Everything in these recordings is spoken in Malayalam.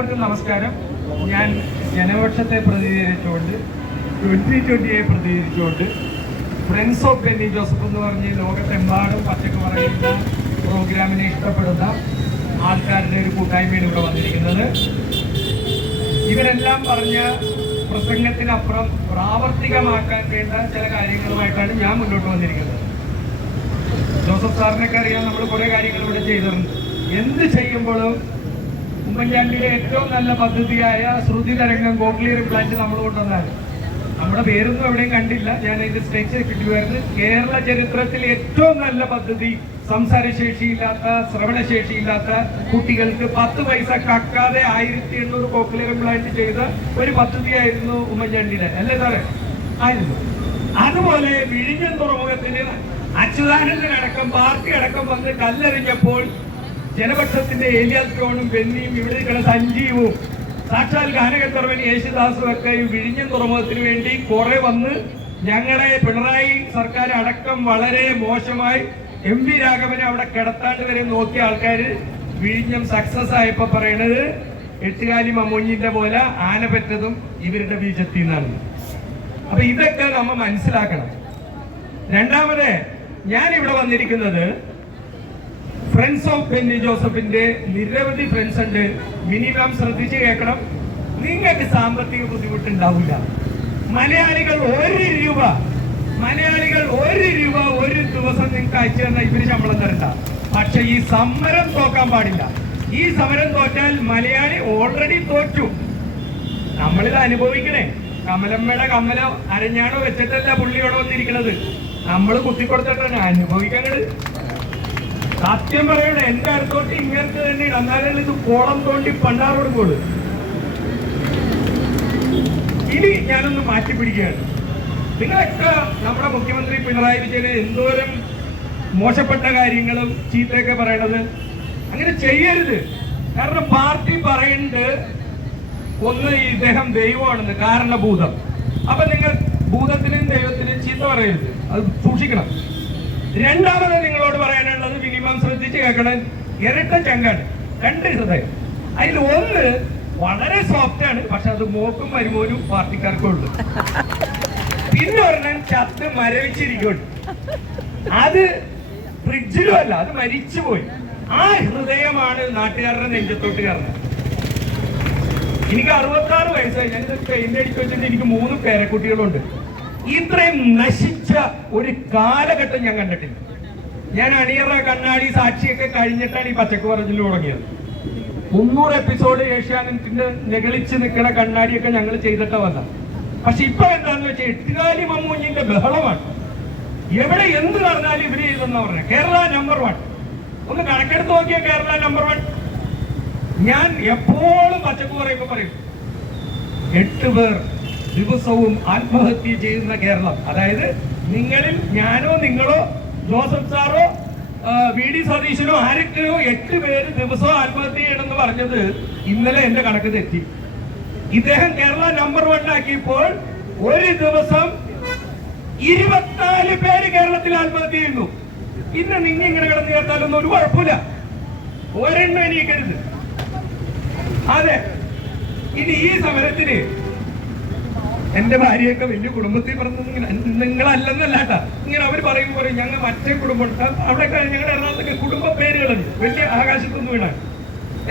എല്ലാവർക്കും നമസ്കാരം. ഞാൻ ജനപക്ഷത്തെ പ്രതിനിധീകരിച്ചുകൊണ്ട് ട്വന്റി ട്വന്റിയെ പ്രതിനിധീകരിച്ചുകൊണ്ട് ഫ്രണ്ട്സ് ഓഫ് ബെന്നി ജോസഫ് എന്ന് പറഞ്ഞ് ലോകത്തെമ്പാടും പച്ചക്ക് പറയുന്ന പ്രോഗ്രാമിനെ ഇഷ്ടപ്പെടുന്ന ആൾക്കാരുടെ ഒരു കൂട്ടായ്മയാണ് ഇവിടെ വന്നിരിക്കുന്നത്. ഇവരെല്ലാം പറഞ്ഞ പ്രസംഗത്തിനപ്പുറം പ്രാവർത്തികമാക്കാൻ വേണ്ട ചില കാര്യങ്ങളുമായിട്ടാണ് ഞാൻ മുന്നോട്ട് വന്നിരിക്കുന്നത്. ജോസഫ് സാറിനൊക്കെ അറിയാം നമ്മൾ കുറേ കാര്യങ്ങൾ ഇവിടെ ചെയ്തിട്ടുണ്ട്. എന്ത് ചെയ്യുമ്പോഴും ഉമ്മൻചാണ്ടിയുടെ ഏറ്റവും നല്ല പദ്ധതിയായ ശ്രുതി തരംഗം കോക്ലിയർ പ്ലാന്റ് നമ്മൾ കൊണ്ടുവന്നായിരുന്നു നമ്മുടെ പേരൊന്നും എവിടെയും കണ്ടില്ല. ഞാൻ അതിന്റെ സ്ട്രെച്ച് കിട്ടുമായിരുന്നു കേരള ചരിത്രത്തിൽ ഏറ്റവും നല്ല പദ്ധതി സംസാരശേഷിയില്ലാത്ത ശ്രവണശേഷിയില്ലാത്ത കുട്ടികൾക്ക് പത്ത് പൈസ കക്കാതെ ആയിരത്തി എണ്ണൂറ് കോക്ലിയർ പ്ലാന്റ് ചെയ്ത ഒരു പദ്ധതിയായിരുന്നു ഉമ്മൻചാണ്ടിയുടെ. അല്ലേ സാറേ? ആയിരുന്നു. അതുപോലെ വിഴിഞ്ഞൻ തുറമുഖത്തിന് അച്യുതാനന്ദൻ അടക്കം പാർട്ടി അടക്കം വന്ന് കല്ലെറിഞ്ഞപ്പോൾ ജനപക്ഷത്തിന്റെ ഏലിയാസ് ജോണും ബെന്നിയും ഇവിടെ നിൽക്കുന്ന സഞ്ജീവും സാക്ഷാൽ ഗാനഗന്ധർവൻ യേശുദാസും ഒക്കെ ഈ വിഴിഞ്ഞം തുറമുഖത്തിന് വേണ്ടി കുറെ വന്ന് ഞങ്ങളെ പിണറായി സർക്കാർ അടക്കം വളരെ മോശമായി എം വി രാഘവനെ അവിടെ കിടത്താണ്ട് വരെ നോക്കിയ ആൾക്കാർ വിഴിഞ്ഞം സക്സസ് ആയപ്പോ പറയണത് എട്ടുകാലി മമ്മൂഞ്ഞിന്റെ പോലെ ആന പറ്റതും ഇവരുടെ ബീജത്തിൽ നിന്നാണ് അപ്പൊ ഇതൊക്കെ നമ്മൾ മനസ്സിലാക്കണം. രണ്ടാമത് ഞാൻ ഇവിടെ വന്നിരിക്കുന്നത് ഫ്രണ്ട്സ് ഓഫ് ബെന്നി ജോസഫിന്റെ നിരവധി ഫ്രണ്ട്സ് ഉണ്ട്. മിനിമം ശ്രദ്ധിച്ച് കേൾക്കണം. നിങ്ങൾക്ക് സാമ്പത്തിക ബുദ്ധിമുട്ടുണ്ടാവില്ല. മലയാളികൾ ഒരു രൂപ മലയാളികൾ ഒരു രൂപ ഒരു ദിവസം നിങ്ങൾക്ക് അയച്ചു തന്നാൽ ഇവർ ശമ്പളം തരണ്ട. പക്ഷെ ഈ സമരം തോക്കാൻ പാടില്ല. ഈ സമരം തോറ്റാൽ മലയാളി ഓൾറെഡി തോറ്റു. നമ്മളിത് അനുഭവിക്കണേ. കമലമ്മയുടെ കമല അരഞ്ഞാണോ വെച്ചിട്ടല്ല പുള്ളി ഇവിടെ വന്നിരിക്കണത്? നമ്മൾ കുത്തിക്കൊടുത്തിട്ടാണ് അനുഭവിക്കണത്. സത്യം പറയണേ എന്റെ അടുത്തോട്ട് ഇങ്ങനത്തെ തന്നെ എന്നാലും ഇത് കോളം തോണ്ടി പണ്ടാറോട് പോൾ ഇനി ഞാനൊന്ന് മാറ്റി പിടിക്കുകയാണ്. നിങ്ങളൊക്കെ നമ്മുടെ മുഖ്യമന്ത്രി പിണറായി വിജയന് എന്തോരം മോശപ്പെട്ട കാര്യങ്ങളും ചീത്തയൊക്കെ പറയണത്? അങ്ങനെ ചെയ്യരുത്. കാരണം പാർട്ടി പറയുന്നത് ഒന്ന് ഇദ്ദേഹം ദൈവമാണെന്ന് കാരണഭൂതം. അപ്പൊ നിങ്ങൾ ഭൂതത്തിനും ദൈവത്തിനും ചീത്ത പറയരുത്. അത് സൂക്ഷിക്കണം. രണ്ടാമത് നിങ്ങളോട് പറയാനുള്ളത് മിനിമം ശ്രദ്ധിച്ച് കേൾക്കണം. ഇരട്ട ചങ്കാണ്. രണ്ട് ഹൃദയം. അതിൽ ഒന്ന് വളരെ സോഫ്റ്റ് ആണ് പക്ഷെ അത് മോക്കും മരുമോനും പാർട്ടിക്കാർക്കും ഉള്ളു പിന്നെ ഒരെണ്ണം ചത്ത് മരവിച്ചിരിക്കുന്നുണ്ട്. അത് ഫ്രിഡ്ജിലും അല്ല അത് മരിച്ചുപോയി. ആ ഹൃദയമാണ് നാട്ടുകാരുടെ നെഞ്ചത്തോട്ട് കയറുന്നത്. എനിക്ക് അറുപത്തി ആറ് വയസ്സായി. ഞാൻ പെയിന്റ് അടിച്ച് വെച്ചിട്ട് എനിക്ക് മൂന്ന് പേരക്കുട്ടികളുണ്ട്. ഇത്രയും നശിച്ച ഒരു കാലഘട്ടം ഞാൻ കണ്ടിട്ടില്ല. ഞാൻ അണിയറ കണ്ണാടി സാക്ഷിയൊക്കെ കഴിഞ്ഞിട്ടാണ് ഈ പച്ചക്ക് പറച്ചിൽ തുടങ്ങിയത്. മുന്നൂറ് എപ്പിസോഡ് ഏഷ്യാനെറ്റിന്റെ നെകളിച്ച് നിൽക്കുന്ന കണ്ണാടിയൊക്കെ ഞങ്ങൾ ചെയ്തിട്ടാ വന്ന പക്ഷെ ഇപ്പൊ എന്താന്ന് വെച്ചാൽ എട്ടുകാലി മമ്മൂഞ്ഞിന്റെ ബഹളമാണ്. എവിടെ എന്ത് നടന്നാലും ഇവർ ചെയ്തെന്നാ പറഞ്ഞ? കേരള നമ്പർ വൺ ഒന്ന് കണക്കെടുത്ത് നോക്കിയ കേരള നമ്പർ വൺ ഞാൻ എപ്പോഴും പച്ചക്ക് പറയുമ്പോ പറയും എട്ട് പേർ ദിവസവും ആത്മഹത്യ ചെയ്യുന്ന കേരളം. അതായത് നിങ്ങളിൽ ഞാനോ നിങ്ങളോ ജോസഫ് സാറോ വി ഡി സതീശനോ ആരൊക്കെയോ എട്ട് പേര് ദിവസവും ആത്മഹത്യ ചെയ്യണമെന്ന് പറഞ്ഞത് ഇന്നലെ എന്റെ കണക്ക് തെറ്റി. ഇദ്ദേഹം കേരള നമ്പർ വൺ ആക്കിയപ്പോൾ ഒരു ദിവസം ഇരുപത്തിനാല് പേര് കേരളത്തിൽ ആത്മഹത്യ ചെയ്യുന്നു. പിന്നെ നിങ്ങൾ ഇങ്ങനെ കിടന്ന് കേട്ടാലൊന്നും ഒരു കുഴപ്പമില്ല. ഒരെണ്ണം എണീക്കരുത്. അതെ. ഇനി ഈ സമരത്തിന് എന്റെ ഭാര്യയൊക്കെ വലിയ കുടുംബത്തിൽ പറഞ്ഞു നിങ്ങളല്ലെന്നല്ല ഇങ്ങനെ അവർ പറയും പറയും ഞങ്ങൾ മറ്റേ കുടുംബം അവിടെ ഞങ്ങളുടെ എറണാകുളത്തൊക്കെ കുടുംബ പേരുകളുണ്ട് വലിയ ആകാശത്തൊന്നും വീണാണ്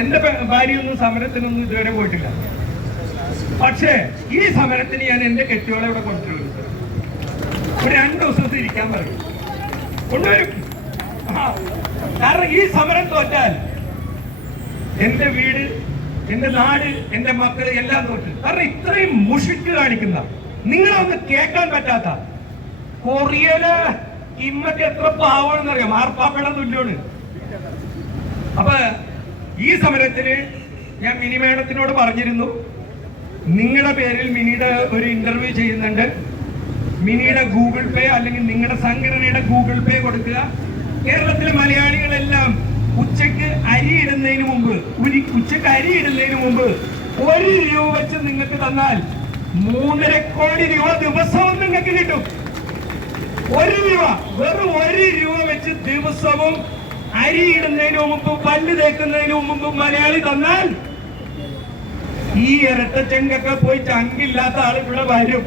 എന്റെ ഭാര്യയൊന്നും സമരത്തിനൊന്നും ഇതുവരെ പോയിട്ടില്ല. പക്ഷേ ഈ സമരത്തിന് ഞാൻ എന്റെ കെട്ടിയോളെ ഇവിടെ കൊണ്ടുവരും. ഒരു രണ്ട് ദിവസത്തിൽ ഇരിക്കാൻ പറയും. കൊണ്ടുവരും. കാരണം ഈ സമരം തോറ്റാൽ എന്റെ വീട് എന്റെ നാട് എന്റെ മക്കൾ എല്ലാം തോറ്റു കാരണം ഇത്രയും മുഷിക്ക് കാണിക്കുന്ന നിങ്ങളൊന്ന് കേൾക്കാൻ പറ്റാത്ത കൊറിയയിൽ ഇമ്മക്ക് എത്ര പാവണെന്ന് അറിയാം മാർപ്പാപ്പയുടെ തുല്യമാണ് അപ്പൊ ഈ സമരത്തിന് ഞാൻ മിനി മേഡത്തിനോട് പറഞ്ഞിരുന്നു. നിങ്ങളുടെ പേരിൽ മിനിയുടെ ഒരു ഇന്റർവ്യൂ ചെയ്യുന്നുണ്ട്. മിനിയുടെ ഗൂഗിൾ പേ അല്ലെങ്കിൽ നിങ്ങളുടെ സംഘടനയുടെ ഗൂഗിൾ പേ കൊടുക്കുക. കേരളത്തിലെ മലയാളികളെല്ലാം ഉച്ചയ്ക്ക് അരി ഇടുന്നതിന് മുമ്പ് ഒരു ഉച്ചയ്ക്ക് അരി ഇടുന്നതിന് മുമ്പ് ഒരു രൂപ വെച്ച് നിങ്ങൾക്ക് തന്നാൽ മൂന്നര കോടി രൂപ ദിവസവും നിങ്ങൾക്ക് കിട്ടും. ഒരു രൂപ വെറും ഒരു രൂപ വെച്ച് ദിവസവും അരി ഇടുന്നതിന് മുമ്പ് പല്ല് തേക്കുന്നതിന് മുമ്പ് മലയാളി തന്നാൽ ഈ ഇരട്ട ചെങ്കൊക്കെ പോയി ചങ്കില്ലാത്ത ആളുകളുടെ വരും.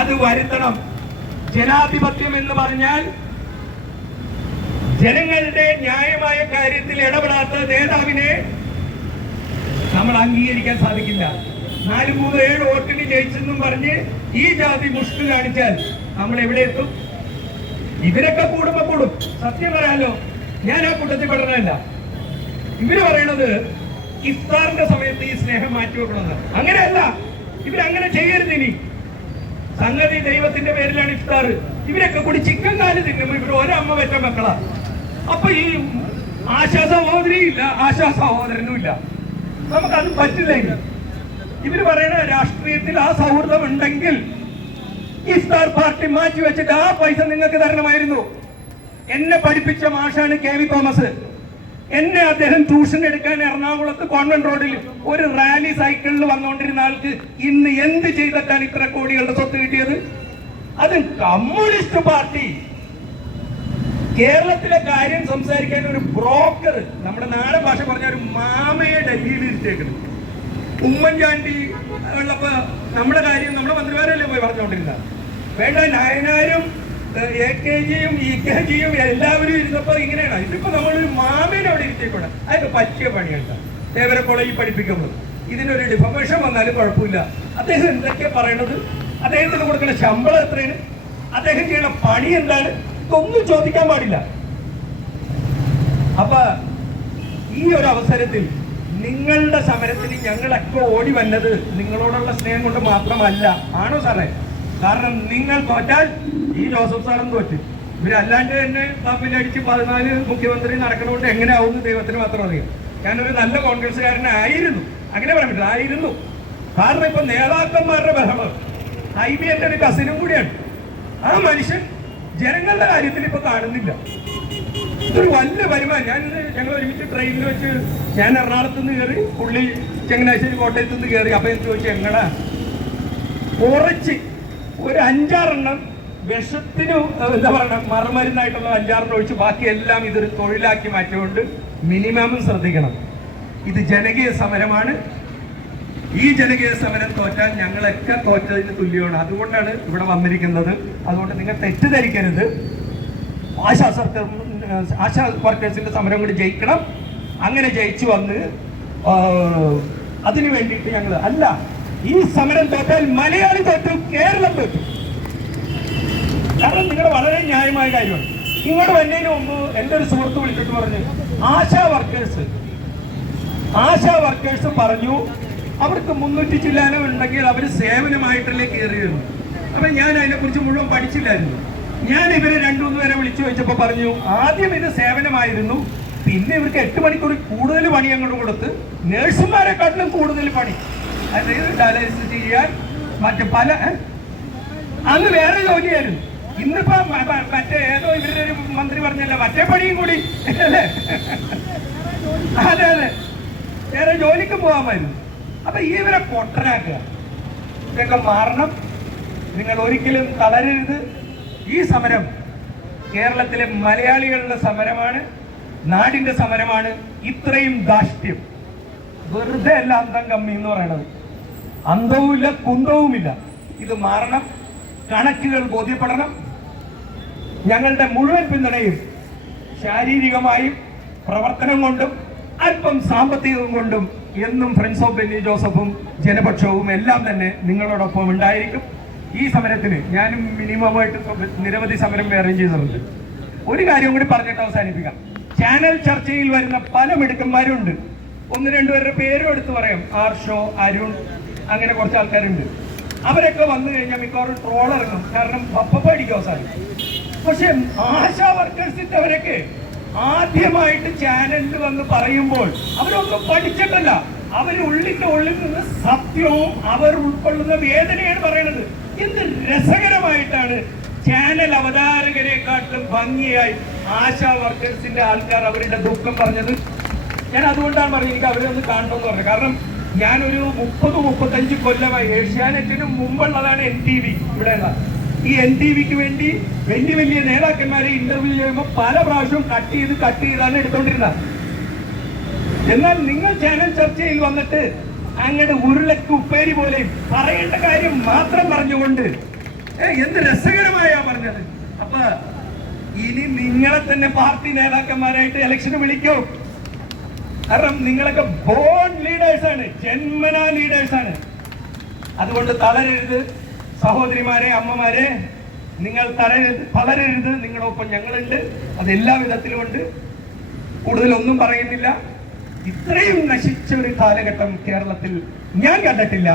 അത് വരുത്തണം. ജനാധിപത്യം എന്ന് പറഞ്ഞാൽ ജനങ്ങളുടെ ന്യായമായ കാര്യത്തിൽ ഇടപെടാത്ത നേതാവിനെ നമ്മൾ അംഗീകരിക്കാൻ സാധിക്കില്ല. നാല് മൂന്ന് ഏഴ് വോട്ടിന് ജയിച്ചെന്നും പറഞ്ഞ് ഈ ജാതി മുഷ്ക് കാണിച്ചാൽ നമ്മൾ എവിടെ എത്തും? ഇവരൊക്കെ കൂടുമ്പോ കൂടും. സത്യം പറയാലോ ഞാൻ ആ കൂട്ടത്തിൽ പെടണമല്ല ഇവർ പറയണത് ഇഫ്താറിന്റെ സമയത്ത് ഈ സ്നേഹം മാറ്റി വെക്കണമെന്ന്. അങ്ങനെയല്ല ഇവരങ്ങനെ ചെയ്യരുത് ഇനി. സംഗതി ദൈവത്തിന്റെ പേരിലാണ് ഇഫ്താർ ഇവരൊക്കെ കൂടി ചിക്കൻ കാൽ തിന്നുമ്പോ ഇവർ ഒരമ്മ വെച്ച മക്കളാ. അപ്പൊ ഈ ആശാ സഹോദരിയും ഇല്ല ആശാ സഹോദരനും ഇല്ല നമുക്കത് പറ്റില്ല ഇനി ഇവർ പറയണ രാഷ്ട്രീയത്തിൽ ആ സൗഹൃദം ഉണ്ടെങ്കിൽ ഇഫ്താർ പാർട്ടി മാറ്റി വെച്ചിട്ട് ആ പൈസ നിങ്ങൾക്ക് തരണമായിരുന്നു. എന്നെ പഠിപ്പിച്ച മാഷാണ് കെ വി തോമസ്. എന്നെ അദ്ദേഹം ട്യൂഷൻ എടുക്കാൻ എറണാകുളത്ത് കോൺവെന്റ് റോഡിൽ ഒരു റാലി സൈക്കിളിൽ വന്നുകൊണ്ടിരുന്ന ആൾക്ക് ഇന്ന് എന്ത് ചെയ്തിട്ടാണ് ഇത്ര കോടികളുടെ സ്വത്ത് കിട്ടിയത്? അത് കമ്മ്യൂണിസ്റ്റ് പാർട്ടി കേരളത്തിലെ കാര്യം സംസാരിക്കാൻ ഒരു ബ്രോക്കർ നമ്മുടെ നാടൻ ഭാഷ പറഞ്ഞ ഒരു മാമയെ ഡൽഹിയിൽ ഇരുത്തേക്കുന്നത് ഉമ്മൻചാണ്ടി ഉള്ളപ്പോ നമ്മുടെ കാര്യം നമ്മുടെ മന്ത്രിമാരല്ലേ പോയി പറഞ്ഞുകൊണ്ടിരുന്നത് വേണ്ട നയനാരും എ കെ ജിയും ഇ കെ ജിയും എല്ലാവരും ഇരുന്നപ്പോ ഇങ്ങനെയാണ്. ഇതിപ്പോ നമ്മളൊരു മാമേനെ അവിടെ ഇരുത്തിക്കൊണ്ട് അതൊക്കെ പറ്റിയ പണിയുണ്ട് ദേവരെ കോളേജിൽ പഠിപ്പിക്കുമ്പോൾ. ഇതിനൊരു ഡിഫമേഷൻ വന്നാലും കുഴപ്പമില്ല. അദ്ദേഹം എന്തൊക്കെയാ പറയണത്? അദ്ദേഹത്തിന് കൊടുക്കുന്ന ശമ്പളം എത്രയാണ്? അദ്ദേഹം ചെയ്യുന്ന പണി എന്താണ്? ഇതൊന്നും ചോദിക്കാൻ പാടില്ല. അപ്പൊ ഈ ഒരു അവസരത്തിൽ നിങ്ങളുടെ സമരത്തിന് ഞങ്ങളൊക്കെ ഓടി വന്നത് നിങ്ങളോടുള്ള സ്നേഹം കൊണ്ട് മാത്രമല്ല. ആണോ സാറേ? കാരണം നിങ്ങൾ തോറ്റാൽ ഈ ജോസഫ് സാറും തോറ്റ്. ഇവരല്ലാണ്ട് തന്നെ തമ്മിലടിച്ച് പതിനാല് മുഖ്യമന്ത്രി നടക്കണോണ്ട് എങ്ങനെ ആവുമെന്ന് ദൈവത്തിന് മാത്രം അറിയാം. ഞാനൊരു നല്ല കോൺഗ്രസ്സുകാരനായിരുന്നു. അങ്ങനെ പറയാൻ പറ്റില്ല ആയിരുന്നു. കാരണം ഇപ്പൊ നേതാക്കന്മാരുടെ ബഹളം. ഐ ബി കസിനും കൂടിയാണ്. ആ മനുഷ്യൻ ജനങ്ങളുടെ കാര്യത്തിൽ ഇപ്പൊ കാണുന്നില്ല. ഇതൊരു വലിയ വരുമാനം ഞാൻ ഞങ്ങൾ ഒരുമിച്ച് ട്രെയിനിൽ വെച്ച് ഞാൻ എറണാകുളത്ത് നിന്ന് കയറി പുള്ളി ചങ്ങനാശ്ശേരി കോട്ടയത്ത് നിന്ന് കയറി അപ്പൊ എനിക്ക് ചോദിച്ചു എങ്ങടാ? കുറച്ച് ഒരു അഞ്ചാറെണ്ണം വിഷത്തിന് എന്താ പറയുക മറുമരുന്നായിട്ടുള്ള അഞ്ചാറെണ്ണം ഒഴിച്ച് ബാക്കിയെല്ലാം ഇതൊരു തൊഴിലാക്കി മാറ്റിക്കൊണ്ട് മിനിമം ശ്രദ്ധിക്കണം. ഇത് ജനകീയ സമരമാണ്. ഈ ജനകീയ സമരം തോറ്റാൽ ഞങ്ങളൊക്കെ തോറ്റതിന് തുല്യമാണ്. അതുകൊണ്ടാണ് ഇവിടെ വന്നിരിക്കുന്നത്. അതുകൊണ്ട് നിങ്ങൾ തെറ്റിദ്ധരിക്കരുത്. ആശാ സർക്കാർ ആശാ വർക്കേഴ്സിന്റെ സമരം കൂടി ജയിക്കണം. അങ്ങനെ ജയിച്ചു വന്ന് അതിനു വേണ്ടിയിട്ട് ഞങ്ങൾ അല്ല ഈ സമരം തോറ്റാൽ മലയാളി തോറ്റു കേരളം തോറ്റു. കാരണം നിങ്ങളുടെ വളരെ ന്യായമായ കാര്യമാണ്. ഇങ്ങോട്ട് വരുന്നതിന് മുമ്പ് എന്റെ ഒരു സുഹൃത്ത് വിളിച്ചിട്ട് പറഞ്ഞു ആശാ വർക്കേഴ്സ് ആശാ വർക്കേഴ്സ് പറഞ്ഞു അവർക്ക് മുന്നൂറ്റി ചില്ലാനം ഉണ്ടെങ്കിൽ അവർ സേവനമായിട്ടല്ലേ കയറിയിരുന്നു അപ്പൊ ഞാൻ അതിനെക്കുറിച്ച് മുഴുവൻ പഠിച്ചില്ലായിരുന്നു. ഞാൻ ഇവരെ രണ്ടു മൂന്ന് പേരെ വിളിച്ചു ചോദിച്ചപ്പോൾ പറഞ്ഞു ആദ്യം ഇത് സേവനമായിരുന്നു പിന്നെ ഇവർക്ക് എട്ട് മണിക്കൂർ കൂടുതൽ പണി അങ്ങോട്ട് കൊടുത്ത് നേഴ്സുമാരെക്കാട്ടിലും കൂടുതൽ പണി. അതായത് ഡയാലിസിസ് ചെയ്യാൻ മറ്റ് പല? അന്ന് വേറെ ജോലിയായിരുന്നു. ഇന്നിപ്പോ മറ്റേ ഏതോ ഇവരുടെ ഒരു മന്ത്രി പറഞ്ഞല്ല മറ്റേ പണിയും കൂടി. അല്ലേ അതെ അതെ. വേറെ ജോലിക്ക് പോകാമായിരുന്നു അപ്പൊ ഇവരെ പൊട്ടനാക്കുക. ഇതൊക്കെ മാറണം. നിങ്ങൾ ഒരിക്കലും തളരരുത്. ഈ സമരം കേരളത്തിലെ മലയാളികളുടെ സമരമാണ് നാടിന്റെ സമരമാണ്. ഇത്രയും ദാഷ്ട്യം വെറുതെ അല്ല അന്തം കമ്മി എന്ന് പറയണത്. അന്തവുമില്ല കുന്തവുമില്ല. ഇത് മാറണം. കണക്കുകൾ ബോധ്യപ്പെടണം. ഞങ്ങളുടെ മുഴുവൻ പിന്തുണയും ശാരീരികമായും പ്രവർത്തനം കൊണ്ടും അല്പം സാമ്പത്തികം കൊണ്ടും എന്നും ഫ്രണ്ട്സ് ഓഫ് ബെന്നി ജോസഫും ജനപക്ഷവും എല്ലാം തന്നെ നിങ്ങളോടൊപ്പം ഉണ്ടായിരിക്കും. ഈ സമരത്തിന് ഞാനും മിനിമമായിട്ട് നിരവധി സമരം അറേഞ്ച് ചെയ്തിട്ടുണ്ട്. ഒരു കാര്യം കൂടി പറഞ്ഞിട്ട് അവസാനിപ്പിക്കാം. ചാനൽ ചർച്ചയിൽ വരുന്ന പല മിടുക്കന്മാരുണ്ട്. ഒന്ന് രണ്ടുപേരുടെ പേരും എടുത്തു പറയാം. ആർഷോ അരുൺ അങ്ങനെ കുറച്ച് ആൾക്കാരുണ്ട്. അവരൊക്കെ വന്നു കഴിഞ്ഞാൽ മിക്കവാറും ട്രോൾ കാരണം പപ്പ അടിക്കും അവസാനം. പക്ഷെ ആശാ വർക്കേഴ്സിന്റെ അവരൊക്കെ ആദ്യമായിട്ട് ചാനലിൽ വന്ന് പറയുമ്പോൾ അവരൊന്നും പഠിച്ചിട്ടല്ല. അവരുള്ളിന്റെ ഉള്ളിൽ നിന്ന് സത്യവും അവർ ഉൾക്കൊള്ളുന്ന വേദനയാണ് പറയുന്നത് എന്ത് രസകരമായിട്ടാണ് ചാനൽ അവതാരകരെക്കാട്ടിലും ഭംഗിയായി ആശാ വർക്കേഴ്സിന്റെ ആൾക്കാർ അവരുടെ ദുഃഖം പറഞ്ഞത്. ഞാൻ അതുകൊണ്ടാണ് പറഞ്ഞത് എനിക്ക് അവരെ ഒന്ന് കാണണമെന്ന് പറഞ്ഞത്. കാരണം ഞാനൊരു മുപ്പത് മുപ്പത്തഞ്ച് കൊല്ലമായി ഏഷ്യാനെറ്റിന് മുമ്പുള്ളതാണ് എൻ ടി വി. ഇവിടെ ഈ എൻ ടി വിക്ക് വേണ്ടി വലിയ വലിയ നേതാക്കന്മാരെ ഇന്റർവ്യൂ ചെയ്യുമ്പോൾ പല പ്രാവശ്യവും കട്ട് ചെയ്ത് കട്ട് ചെയ്താണ് എടുത്തോണ്ടിരുന്നത്. എന്നാൽ നിങ്ങൾ ചാനൽ ചർച്ചയിൽ വന്നിട്ട് അങ്ങയുടെ ഉരുളക്ക് ഉപ്പേരി പോലെ പറയേണ്ട കാര്യം മാത്രം പറഞ്ഞുകൊണ്ട് എന്ത് രസകരമായാ പറഞ്ഞത്. അപ്പൊ ഇനി നിങ്ങളെ തന്നെ പാർട്ടി നേതാക്കന്മാരായിട്ട് ഇലക്ഷന് വിളിക്കൂ. കാരണം നിങ്ങളൊക്കെ ബോൺ ലീഡേഴ്സ് ആണ് ജന്മനാ ലീഡേഴ്സ് ആണ്. അതുകൊണ്ട് തളരരുത്. സഹോദരിമാരെ അമ്മമാരെ നിങ്ങൾ തളരരുത് തളരരുത് നിങ്ങളൊപ്പം ഞങ്ങളുണ്ട്. അത് എല്ലാ വിധത്തിലും ഉണ്ട് കൂടുതലൊന്നും പറയുന്നില്ല. ഇത്രയും നശിച്ച ഒരു കാലഘട്ടം കേരളത്തിൽ ഞാൻ കണ്ടിട്ടില്ല.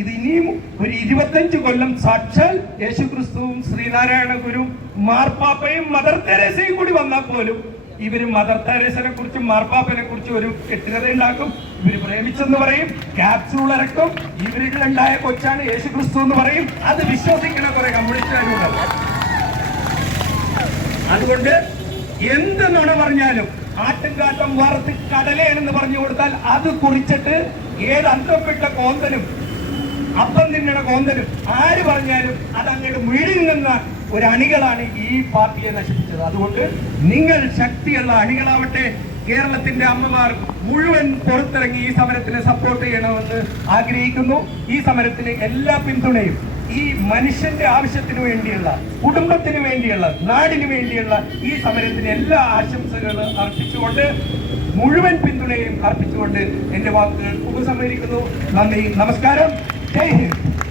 ഇത് ഇനിയും ഒരു ഇരുപത്തഞ്ച് കൊല്ലം സാക്ഷാൽ യേശുക്രിസ്തുവും ശ്രീനാരായണ ഗുരുവും മാർപ്പാപ്പയും മദർ തെരേസയും കൂടി വന്നാൽ പോലും ഇവർ മദർ തെരേസനെ കുറിച്ചും മാർപ്പാപ്പനെ കുറിച്ചും ഒരു കെട്ടുകഥ ഉണ്ടാക്കും. ഇവർ പ്രേമിച്ചെന്ന് പറയും. ക്യാപ്സൂൾ ഇറക്കും ഇവരിലുണ്ടായ കൊച്ചാണ് യേശു ക്രിസ്തു എന്ന് പറയും. അത് വിശ്വസിക്കുന്ന കുറെ കമ്മ്യൂണിസ്റ്റുകാരുണ്ട്. അതുകൊണ്ട് എന്ത് നുണ പറഞ്ഞാലും ആട്ടുംകാട്ടം വറുത്ത് എന്ന് പറഞ്ഞു കൊടുത്താൽ അത് കുറിച്ചിട്ട് ഏത് അന്തപ്പെട്ട കോന്തനും അപ്പം തിന്നണ കോന്തനും ആര് പറഞ്ഞാലും അത് അങ്ങോട്ട് വിഴുങ്ങുന്ന ഒരു അണികളാണ് ഈ പാർട്ടിയെ നശിപ്പിച്ചത്. അതുകൊണ്ട് നിങ്ങൾ ശക്തിയുള്ള അണികളാവട്ടെ. കേരളത്തിന്റെ അമ്മമാർ മുഴുവൻ പുറത്തിറങ്ങി ഈ സമരത്തിന് സപ്പോർട്ട് ചെയ്യണമെന്ന് ആഗ്രഹിക്കുന്നു. ഈ സമരത്തിന് എല്ലാ പിന്തുണയും ഈ മനുഷ്യന്റെ ആവശ്യത്തിന് വേണ്ടിയുള്ള കുടുംബത്തിന് വേണ്ടിയുള്ള നാടിന് വേണ്ടിയുള്ള ഈ സമരത്തിന് എല്ലാ ആശംസകളും അർപ്പിച്ചുകൊണ്ട് മുഴുവൻ പിന്തുണയും അർപ്പിച്ചുകൊണ്ട് എന്റെ വാക്കുകൾ ഉപസംഹരിക്കുന്നു. നന്ദി നമസ്കാരം. ജയ് ഹിന്ദ്.